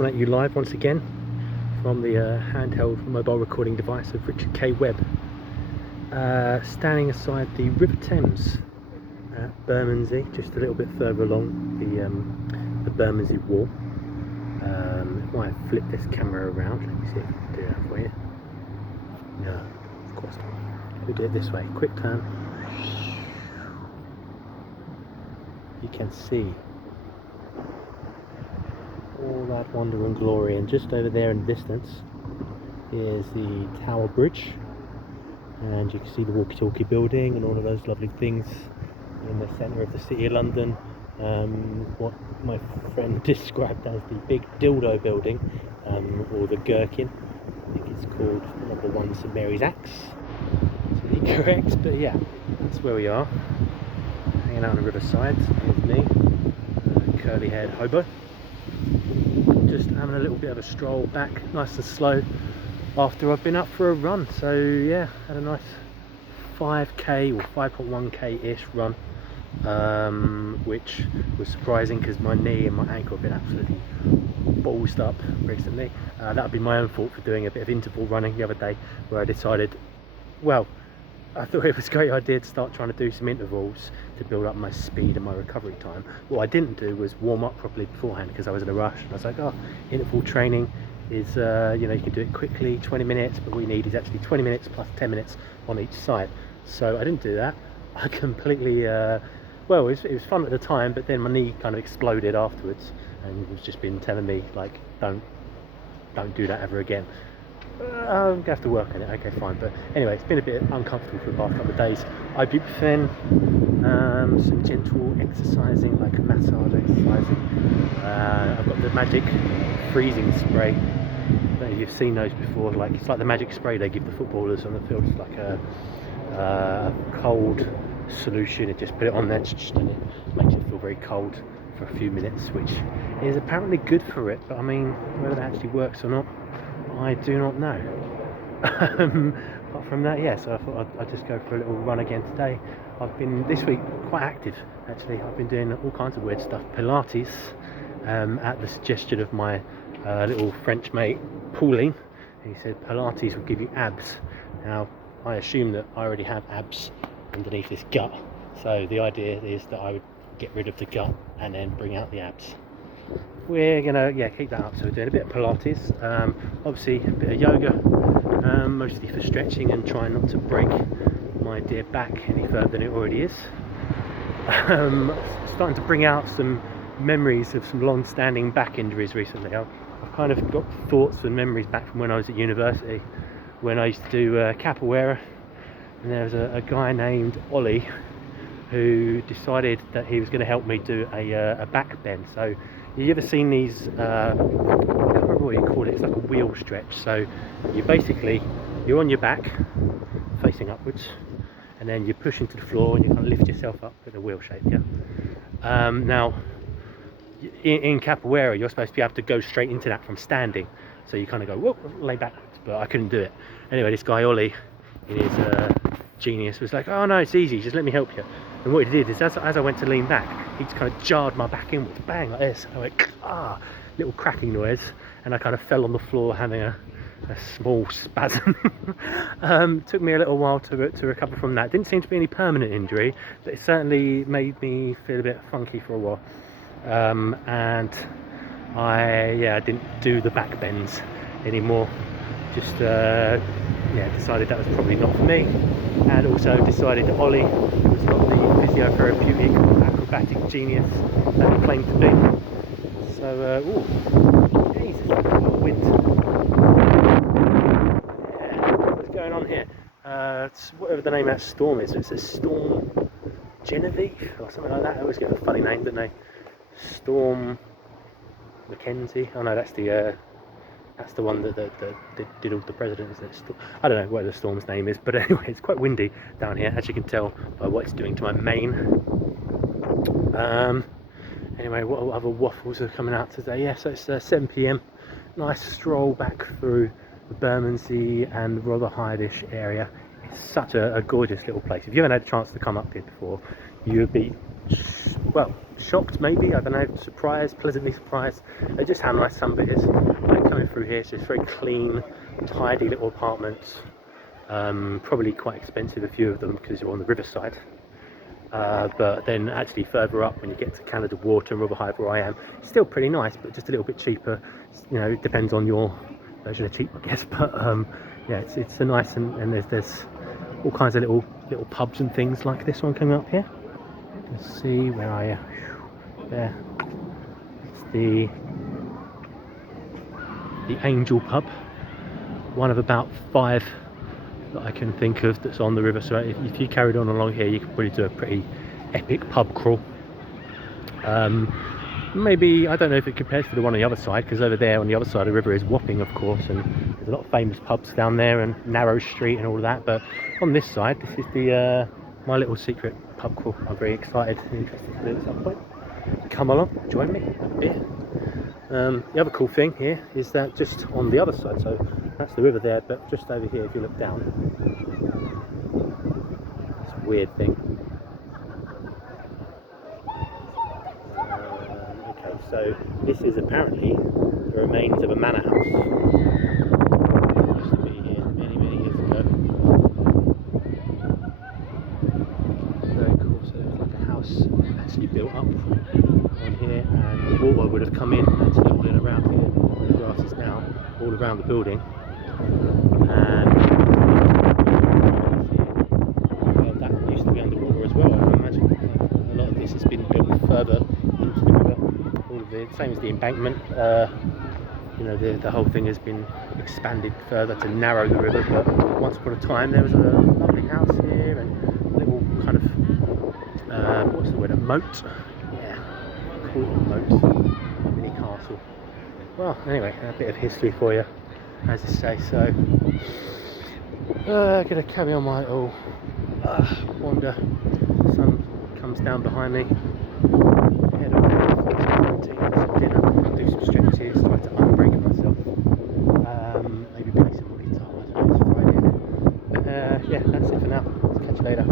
coming at you live once again from the handheld mobile recording device of Richard K. Webb, standing aside the River Thames at Bermondsey, just a little bit further along the Bermondsey Wall. If I flip this camera around, let me see if I can do that for you. No, of course not. We'll do it this way. Quick turn. You can see all that wonder and glory, and just over there in the distance is the Tower Bridge, and you can see the walkie-talkie building and all of those lovely things in the centre of the City of London. What my friend described as the big dildo building, or the gherkin. I think it's called number 1 St Mary's Axe, to be correct. But yeah, that's where we are, hanging out on the riverside. Here's me, curly-haired hobo, just having a little bit of a stroll back, nice and slow, after I've been up for a run. So yeah, had a nice 5k or 5.1k ish run, which was surprising because my knee and my ankle have been absolutely ballsed up recently. That would be my own fault for doing a bit of interval running the other day, where I decided, well, I thought it was a great idea to start trying to do some intervals to build up my speed and my recovery time. What I didn't do was warm up properly beforehand, because I was in a rush, and I was like, oh, interval training is, you know, you can do it quickly, 20 minutes, but what we need is actually 20 minutes plus 10 minutes on each side. So I didn't do that. I completely, well, it was fun at the time, but then my knee kind of exploded afterwards, and it's just been telling me, like, don't do that ever again. I'm going to have to work on it. Okay, fine. But anyway, it's been a bit uncomfortable for the past couple of days. Ibuprofen, some gentle exercising, like massage exercising. I've got the magic freezing spray. I don't know if you've seen those before. Like, it's like the magic spray they give the footballers on the field. It's like a cold solution. You just put it on there, and it makes it feel very cold for a few minutes, which is apparently good for it. But I mean, whether that actually works or not, I do not know. Apart from that, yeah, so I thought I'd just go for a little run again today. I've been this week quite active, actually. I've been doing all kinds of weird stuff. Pilates, at the suggestion of my little French mate, Pauline. He said Pilates will give you abs. Now, I assume that I already have abs underneath this gut, so the idea is that I would get rid of the gut and then bring out the abs. We're gonna, yeah, keep that up. So we're doing a bit of Pilates, obviously a bit of yoga, mostly for stretching and trying not to break my dear back any further than it already is. Starting to bring out some memories of some long-standing back injuries recently. I've kind of got thoughts and memories back from when I was at university, when I used to do capoeira, and there was a guy named Ollie who decided that he was going to help me do a back bend. So you ever seen these, I can't remember what you call it, it's like a wheel stretch. So you're on your back facing upwards, and then you push into the floor and you kind of lift yourself up with a wheel shape. Yeah. Now in capoeira you're supposed to be able to go straight into that from standing, so you kind of go whoop, lay backwards, but I couldn't do it. Anyway, this guy Ollie, in his genius, was like, oh no, it's easy, just let me help you. And what he did is, as I went to lean back, he just kind of jarred my back inwards, bang, like this. I went, little cracking noise, and I kind of fell on the floor having a small spasm. Took me a little while to recover from that. Didn't seem to be any permanent injury, but it certainly made me feel a bit funky for a while. And I didn't do the back bends anymore. Just decided that was probably not for me, and also decided that Ollie was not the physiotherapeutic acrobatic genius that he claimed to be. So, ooh, Jesus, a lot of wind. Yeah, what's going on here? It's whatever the name of that storm is. It's a Storm Genevieve or something like that. I always get a funny name, don't they? Storm Mackenzie. Oh no, that's the one that did all the presidents. I don't know what the storm's name is, but anyway, it's quite windy down here, as you can tell by what it's doing to my mane. Anyway, what other waffles are coming out today? Yeah, so it's 7 p.m. Nice stroll back through the Bermondsey and Rotherhithe-ish area. It's such a gorgeous little place. If you haven't had a chance to come up here before, you would be well, shocked maybe, I don't know, surprised, pleasantly surprised at just how nice some of it is. Like coming through here, so it's very clean, tidy little apartments. Probably quite expensive, a few of them, because you're on the riverside. But then actually further up, when you get to Canada Water and Riverhide where I am, it's still pretty nice, but just a little bit cheaper. You know, it depends on your version of cheap, I guess. But yeah, it's a nice, and there's all kinds of little pubs and things like this one coming up here. Let's see, where are you? There. It's the Angel Pub, one of about 5 that I can think of that's on the river. So if you carried on along here, you could probably do a pretty epic pub crawl. Maybe, I don't know if it compares to the one on the other side, because over there on the other side of the river is Wapping, of course, and there's a lot of famous pubs down there, and Narrow Street and all of that. But on this side, this is the my little secret pub crawl. I'm very excited and interested to do it at some point. Come along, join me, have a beer. The other cool thing here is that just on the other side, so that's the river there, but just over here, if you look down, it's a weird thing. Okay, so this is apparently the remains of a manor house. It used to be here many years ago. Very cool. So there's like a house actually built up on here, and the water would have come in actually all in around here, where the grass is now, all around the building. And that used to be underwater as well. I imagine a lot of this has been built further into the river. All of the same as the embankment. You know, the whole thing has been expanded further to narrow the river. But once upon a time, there was a lovely house here and a little kind of what's the word? A moat. Yeah, cool moat, mini castle. Well, anyway, a bit of history for you, as I say. So, gonna carry on my little wander. The sun comes down behind me. Head up there, some dinner, do some stretches, try to unbreak myself. Maybe play some more guitar. I don't know, it's Friday, isn't it? But yeah, that's it for now. Catch you later.